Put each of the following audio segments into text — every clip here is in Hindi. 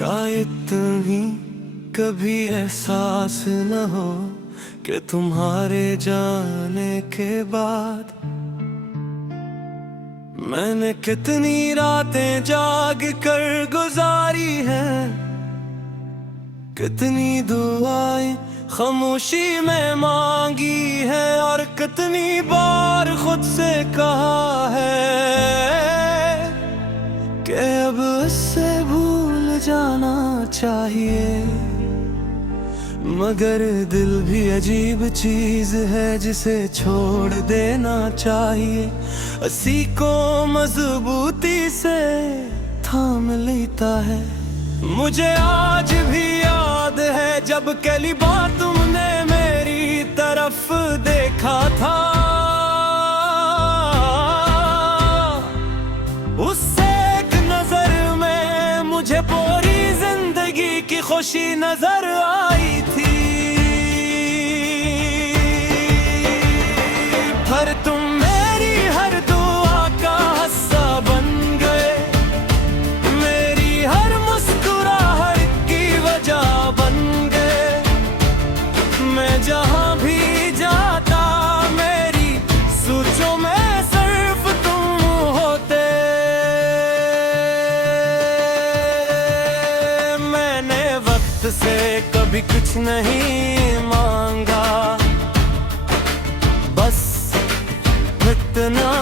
शायद तुम्हीं कभी एहसास न हो कि तुम्हारे जाने के बाद मैंने कितनी रातें जाग कर गुजारी हैं, कितनी दुआएं खामोशी में मांगी है और कितनी बार खुद से कहा है कि अब इससे भूल जाना चाहिए। मगर दिल भी अजीब चीज है जिसे छोड़ देना चाहिए। असी को मजबूती से थाम लेता है। मुझे आज भी याद है जब पहली बार तुमने मेरी तरफ देखा था। उससे एक नजर में मुझे पूरी जिंदगी की खुशी नजर आई थी। पर तुम मेरी हर दुआ का हिस्सा बन गए, मेरी हर मुस्कुराहट की वजह बन गए। मैं जहां भी जाता मेरी सोचों में सिर्फ तुम होते। मैंने वक्त से कभी कुछ नहीं मांगा, बस इतना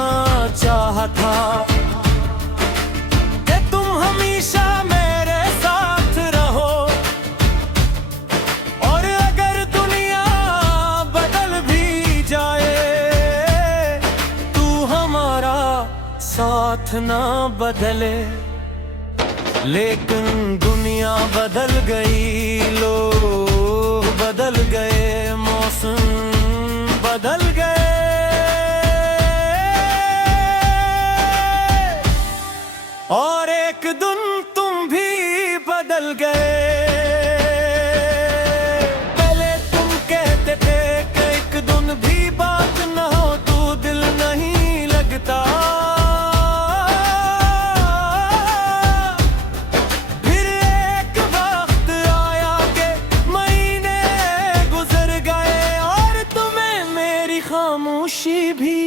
चाहा था कि तुम हमेशा मेरे साथ रहो। और अगर दुनिया बदल भी जाए तू हमारा साथ ना बदले। लेकिन दुनिया बदल गई, लोग बदल गए, मौसम बदल गए और एक दिन तुम भी बदल गए। पहले तुम कहते थे कि एक दिन भी बात न हो तो दिल नहीं लगता। फिर एक वक्त आया कि महीने गुजर गए और तुम्हें मेरी खामोशी भी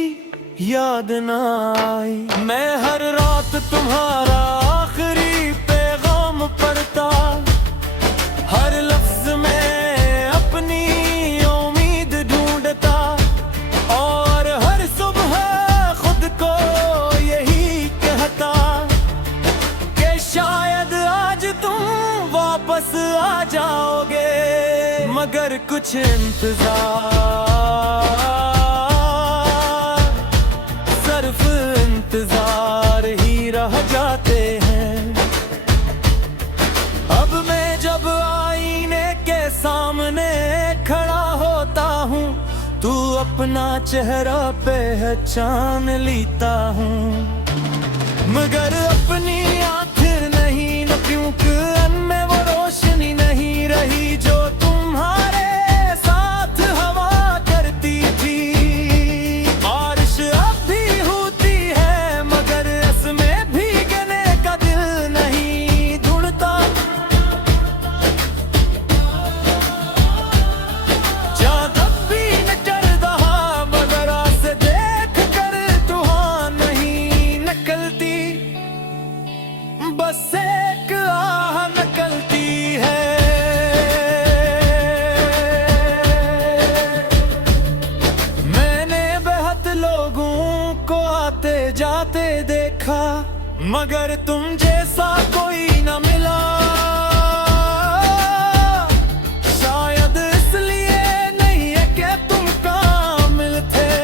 याद न आई। मैं हर रात तुम्हारा आखिरी पैगाम पढ़ता, हर लफ्ज में अपनी उम्मीद ढूंढता और हर सुबह खुद को यही कहता कि शायद आज तुम वापस आ जाओगे। मगर कुछ इंतजार ही रह जाते हैं। अब मैं जब आईने के सामने खड़ा होता हूँ तू अपना चेहरा पहचान लेता हूँ। मगर अपनी आखिर नहीं न, क्योंकि उनमें वो रोशनी नहीं रही जो तुम्हारे साथ हवा करती थी। बारिश अब भी होती है मगर इसमें भीगने का दिल नहीं ढूंढता। ज्यादा भी न डरदा मगर आसे देख कर तुहां नहीं निकलती। बस एक आह निकलती है। मैंने बहुत लोगों को आते जाते देखा मगर तुम जैसा कोई न मिला। शायद इसलिए नहीं है कि तुम कामिल थे,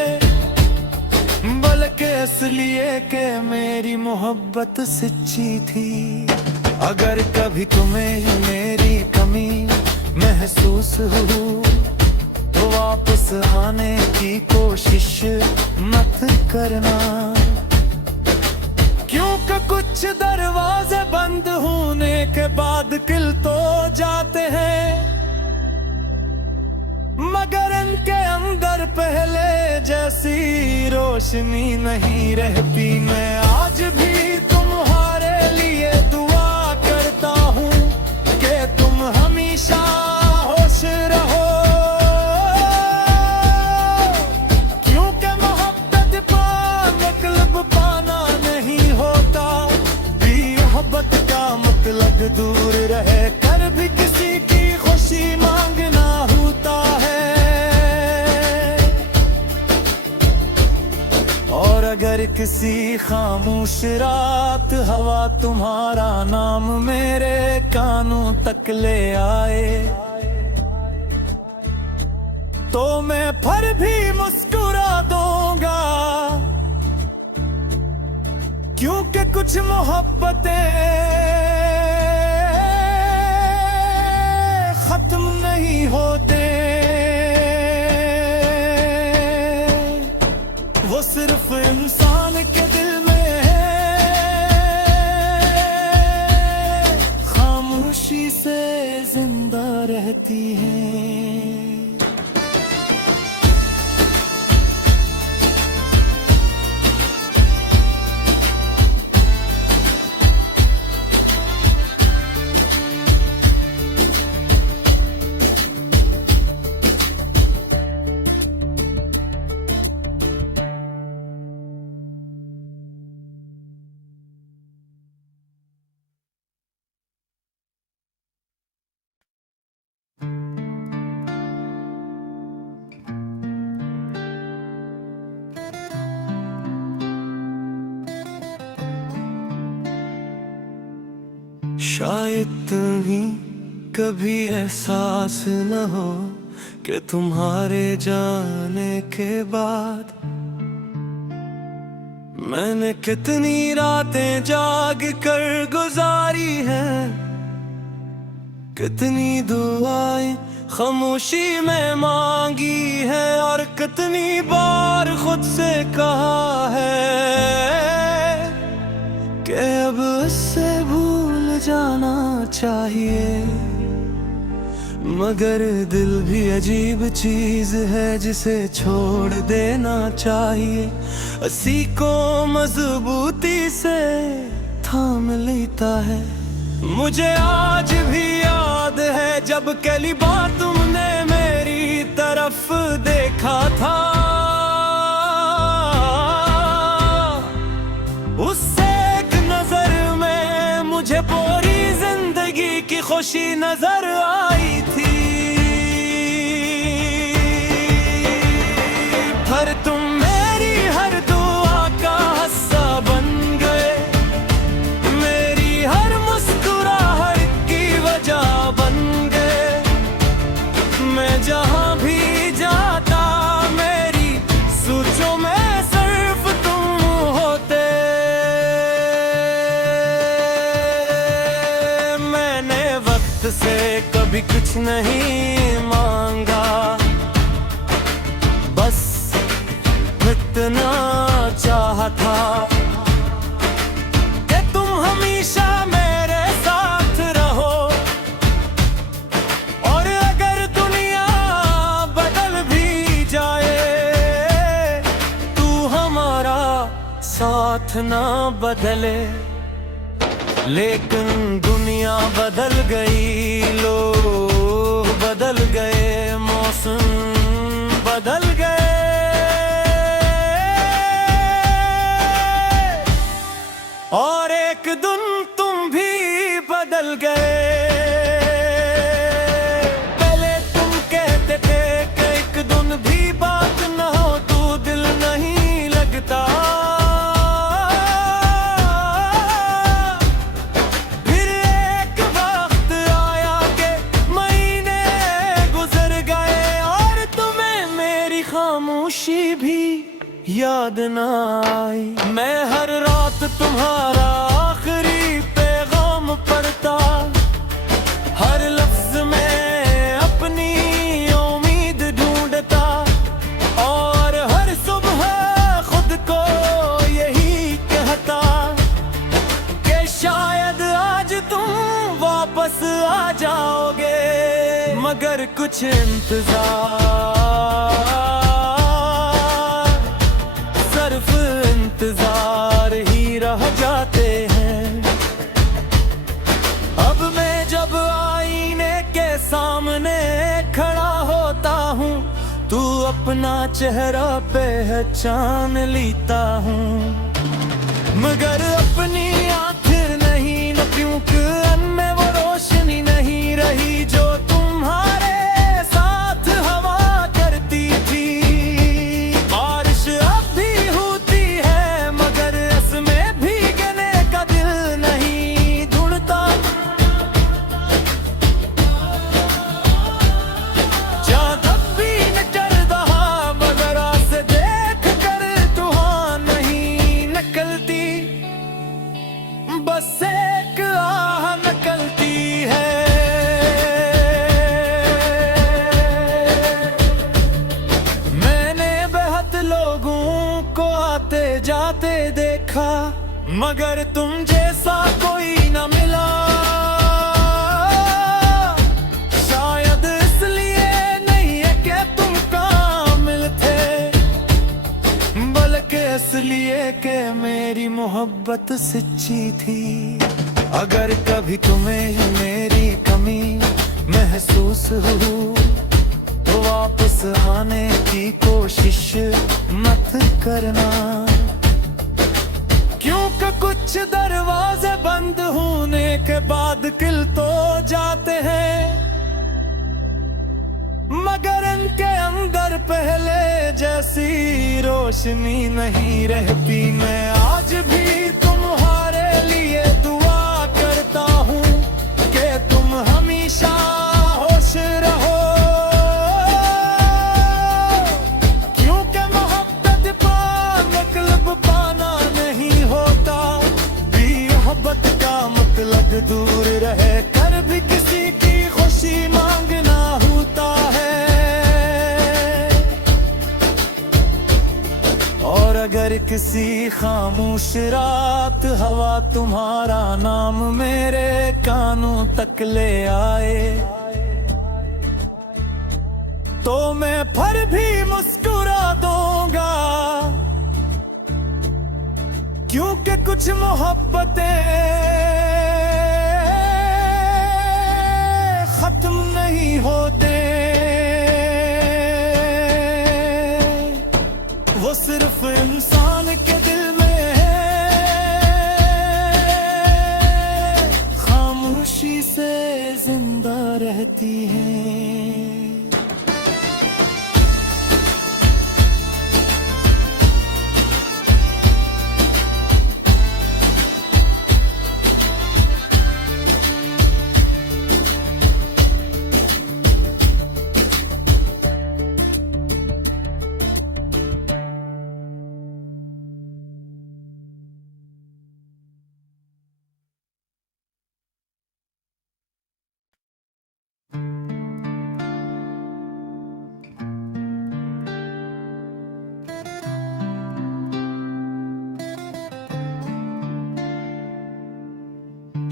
बल्कि इसलिए कि मेरी मोहब्बत सच्ची थी। अगर कभी तुम्हें मेरी कमी महसूस हो तो वापस आने की कोशिश मत करना, क्योंकि कुछ दरवाजे बंद होने के बाद किल तो जाते हैं मगर इनके अंदर पहले जैसी रोशनी नहीं रहती। मैं आज भी तुम्हारे लिए दुआ करता हूँ हर किसी खामोश रात हवा तुम्हारा नाम मेरे कानों तक ले आए, तो मैं फिर भी मुस्कुरा दूंगा, क्योंकि कुछ मोहब्बतें खत्म नहीं होते, वो सिर्फ इंसान के दिल में है, खामोशी से जिंदा रहती है। शायद तुम्हें कभी एहसास न हो कि तुम्हारे जाने के बाद मैंने कितनी रातें जाग कर गुजारी हैं, कितनी दुआएं खामोशी में मांगी है, और कितनी बार खुद से कहा है कि अब उससे भूल जाना चाहिए। मगर दिल भी अजीब चीज है जिसे छोड़ देना चाहिए, इसी को मजबूती से थाम लेता है। मुझे आज भी याद है जब पहली बार तुमने मेरी तरफ देखा था, उससे एक नजर में मुझे पूरी जिंदगी की खुशी नजर आई थी। पर तुम मेरी हर दुआ का हिस्सा बन गए, मेरी हर मुस्कुराहट की वजह बन गए। मैं जहां भी जाता मेरी सोचों में सिर्फ तुम होते। मैंने वक्त से कभी कुछ नहीं मांगा, बस इतना चाहा था कि तुम हमेशा मेरे साथ रहो। और अगर दुनिया बदल भी जाए, तू हमारा साथ ना बदले। लेकिन दुनिया बदल गई, लोग बदल गए, मौसम बदल गए, और एक दिन तुम भी बदल गए। पहले तुम कहते थे कि एक दिन भी बात न हो तो दिल नहीं लगता, फिर एक वक्त आया कि महीने गुजर गए और तुम्हें मेरी खामोशी भी याद न आई। मैं हर रात तुम्हारा आखिरी पैगाम पढ़ता, हर लफ्ज में अपनी उम्मीद ढूंढता, और हर सुबह खुद को यही कहता कि शायद आज तुम वापस आ जाओगे। मगर कुछ सिर्फ इंतजार ही रह जाते हैं। अब मैं जब आईने के सामने खड़ा होता हूँ, तू अपना चेहरा पहचान लेता हूँ। मगर अपनी आखिर नहीं न, क्योंकि अनमें वो रोशनी नहीं रही जो तुम्हारे साथ हवा करती थी। बारिश अब भी होती है मगर तुम जैसा कोई न मिला। शायद इसलिए नहीं है कि तुम कामिल थे, बल्कि इसलिए कि मेरी मोहब्बत सच्ची थी। अगर कभी तुम्हें मेरी कमी महसूस हो तो वापस आने की कोशिश मत करना, क्योंकि कुछ दरवाजे बंद होने के बाद किल तो जाते हैं, मगर इनके अंदर पहले जैसी रोशनी नहीं रहती। मैं आज भी तुम्हारे लिए दुआ करता हूँ कि तुम हमेशा होश रहो, क्योंकि मोहब्बत का मतलब पाना नहीं होता, मोहब्बत का मतलब दूर रहे कर भी किसी की खुशी मांगना होता है। और अगर किसी खामोश रात हवा तुम्हारा नाम मेरे कानों तक ले आए, तो मैं फिर भी मुस्कुरा दूंगा, क्योंकि कुछ मोहब्बतें खत्म नहीं होते, वो सिर्फ इंसान के दिल में है, खामोशी से जिंदा रहती है।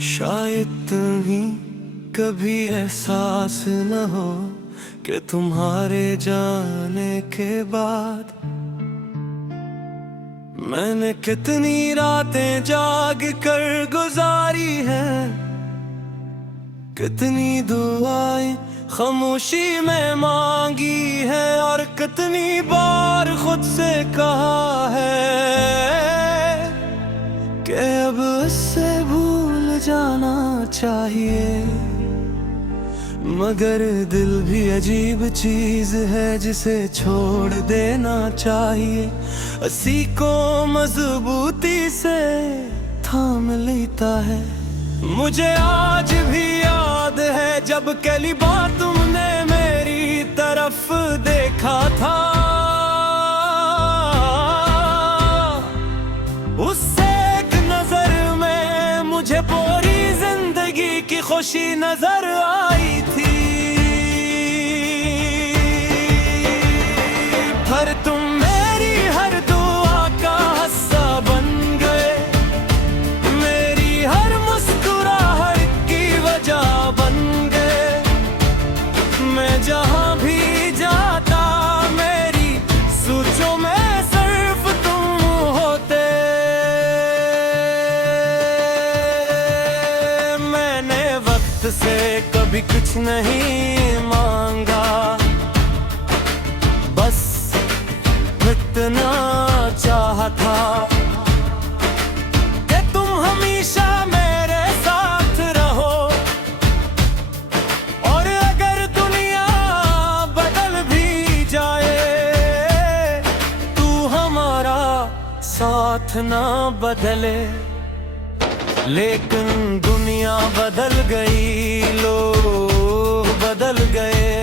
शायद तुम्हें कभी एहसास न हो कि तुम्हारे जाने के बाद मैंने कितनी रातें जाग कर गुजारी हैं, कितनी दुआएं खामोशी में मांगी है, और कितनी बार खुद से कहा है कि अब इससे भूल जाना चाहिए। मगर दिल भी अजीब चीज है जिसे छोड़ देना चाहिए, इसी को मजबूती से थाम लेता है। मुझे आज भी याद है जब पहली बार तुमने मेरी तरफ देखा था, उससे एक नजर में मुझे पूरी जिंदगी की खुशी नजर आई थी। पर तुम मेरी हर दुआ का हिस्सा बन गए, मेरी हर मुस्कुराहट की वजह बन गए। मैं जहां भी जाता मेरी सोचों में सिर्फ तुम होते। मैंने वक्त से कभी कुछ नहीं मांगा, बस इतना चाहा था कि तुम हमेशा मेरे साथ रहो। और अगर दुनिया बदल भी जाए, तू हमारा साथ ना बदले। लेकिन दुनिया बदल गई, लोग बदल गए,